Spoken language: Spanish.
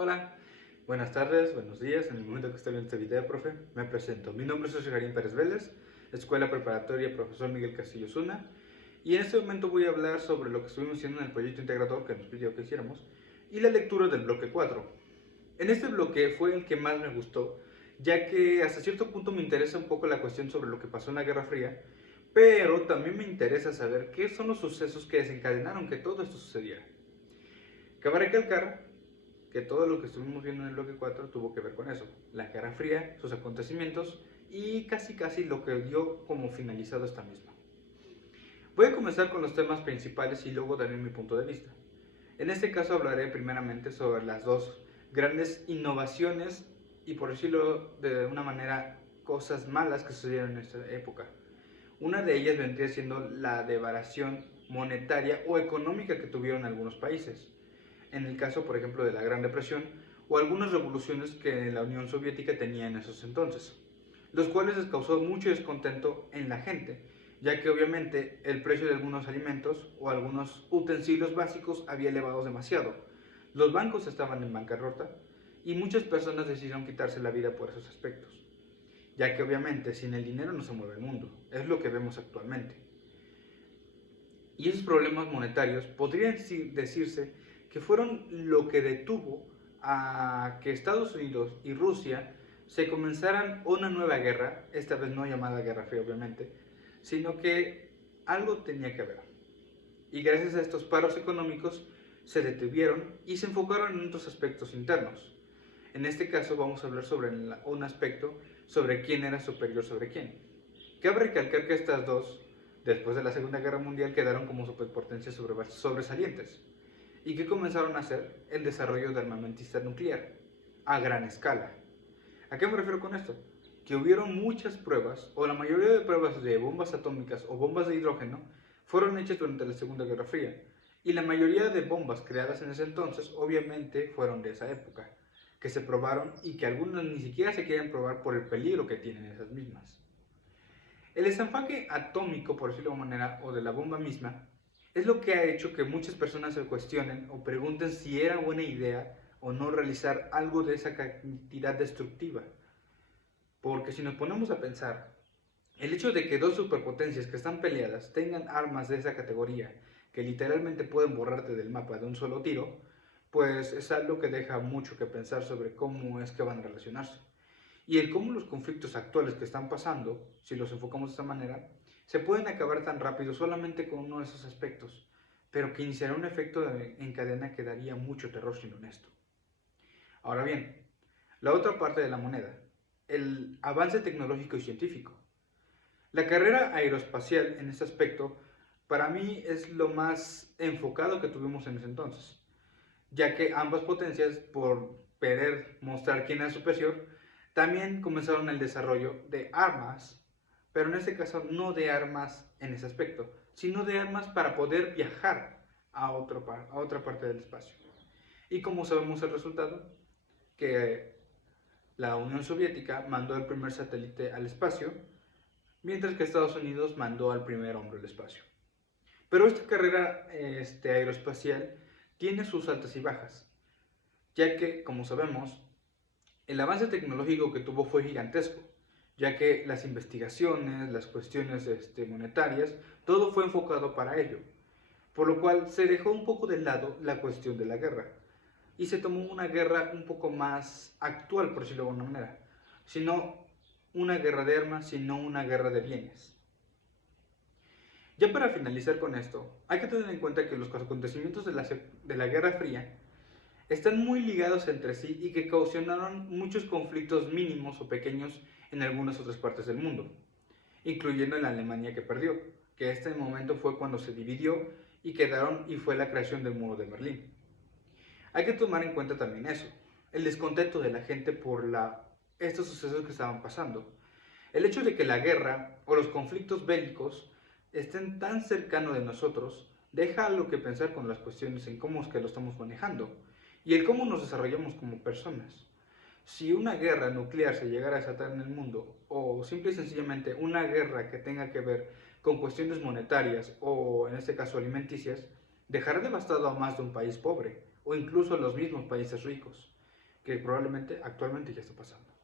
Hola, buenas tardes, buenos días. En el momento que esté viendo este video, profe, me presento. Mi nombre es José Jarín Pérez Vélez, Escuela Preparatoria Profesor Miguel Castillo Zuna. Y en este momento voy a hablar sobre lo que estuvimos haciendo en el proyecto integrador que nos pidió que hiciéramos y la lectura del bloque 4. En este bloque fue el que más me gustó, ya que hasta cierto punto me interesa un poco la cuestión sobre lo que pasó en la Guerra Fría, pero también me interesa saber qué son los sucesos que desencadenaron que todo esto sucediera. Cabe recalcar que todo lo que estuvimos viendo en el bloque 4 tuvo que ver con eso, la Guerra Fría, sus acontecimientos y casi lo que dio como finalizado esta misma. Voy a comenzar con los temas principales y luego daré mi punto de vista. En este caso hablaré primeramente sobre las dos grandes innovaciones y, por decirlo de una manera, cosas malas que sucedieron en esta época. Una de ellas vendría siendo la devaluación monetaria o económica que tuvieron algunos países, en el caso, por ejemplo, de la Gran Depresión o algunas revoluciones que la Unión Soviética tenía en esos entonces, los cuales les causó mucho descontento en la gente, ya que obviamente el precio de algunos alimentos o algunos utensilios básicos había elevado demasiado. Los bancos estaban en bancarrota y muchas personas decidieron quitarse la vida por esos aspectos, ya que obviamente sin el dinero no se mueve el mundo, es lo que vemos actualmente. Y esos problemas monetarios podrían decirse que fueron lo que detuvo a que Estados Unidos y Rusia se comenzaran una nueva guerra, esta vez no llamada Guerra Fría obviamente, sino que algo tenía que ver. Y gracias a estos paros económicos se detuvieron y se enfocaron en otros aspectos internos. En este caso vamos a hablar sobre un aspecto sobre quién era superior sobre quién. Cabe recalcar que estas dos, después de la Segunda Guerra Mundial, quedaron como superpotencias sobresalientes y que comenzaron a hacer el desarrollo de armamentista nuclear a gran escala. ¿A qué me refiero con esto? Que hubieron muchas pruebas, o la mayoría de pruebas de bombas atómicas o bombas de hidrógeno fueron hechas durante la Segunda Guerra Fría, y la mayoría de bombas creadas en ese entonces obviamente fueron de esa época, que se probaron y que algunas ni siquiera se quieren probar por el peligro que tienen esas mismas. El desenfoque atómico, por decirlo de alguna manera, o de la bomba misma, es lo que ha hecho que muchas personas se cuestionen o pregunten si era buena idea o no realizar algo de esa cantidad destructiva. Porque si nos ponemos a pensar, el hecho de que dos superpotencias que están peleadas tengan armas de esa categoría que literalmente pueden borrarte del mapa de un solo tiro, pues es algo que deja mucho que pensar sobre cómo es que van a relacionarse. Y el cómo los conflictos actuales que están pasando, si los enfocamos de esta manera, se pueden acabar tan rápido solamente con uno de esos aspectos, pero que iniciará un efecto en cadena que daría mucho terror sin honesto. Ahora bien, la otra parte de la moneda, el avance tecnológico y científico. La carrera aeroespacial en este aspecto para mí es lo más enfocado que tuvimos en ese entonces, ya que ambas potencias, por querer mostrar quién era superior, también comenzaron el desarrollo de armas, pero en este caso no de armas en ese aspecto, sino de armas para poder viajar a otra parte del espacio. Y como sabemos el resultado, que la Unión Soviética mandó el primer satélite al espacio, mientras que Estados Unidos mandó al primer hombre al espacio. Pero esta carrera aeroespacial tiene sus altas y bajas, ya que, como sabemos, el avance tecnológico que tuvo fue gigantesco, ya que las investigaciones, las cuestiones monetarias, todo fue enfocado para ello, por lo cual se dejó un poco de lado la cuestión de la guerra, y se tomó una guerra un poco más actual, por decirlo de alguna manera, sino una guerra de armas, sino una guerra de bienes. Ya para finalizar con esto, hay que tener en cuenta que los acontecimientos de la Guerra Fría están muy ligados entre sí y que causaron muchos conflictos mínimos o pequeños en algunas otras partes del mundo, incluyendo en la Alemania que perdió, que este momento fue cuando se dividió y fue la creación del muro de Berlín. Hay que tomar en cuenta también eso, el descontento de la gente por estos sucesos que estaban pasando. El hecho de que la guerra o los conflictos bélicos estén tan cercanos de nosotros deja algo que pensar con las cuestiones en cómo es que lo estamos manejando y el cómo nos desarrollamos como personas. Si una guerra nuclear se llegara a desatar en el mundo, o simple y sencillamente una guerra que tenga que ver con cuestiones monetarias o en este caso alimenticias, dejará devastado a más de un país pobre o incluso a los mismos países ricos. que probablemente actualmente ya está pasando.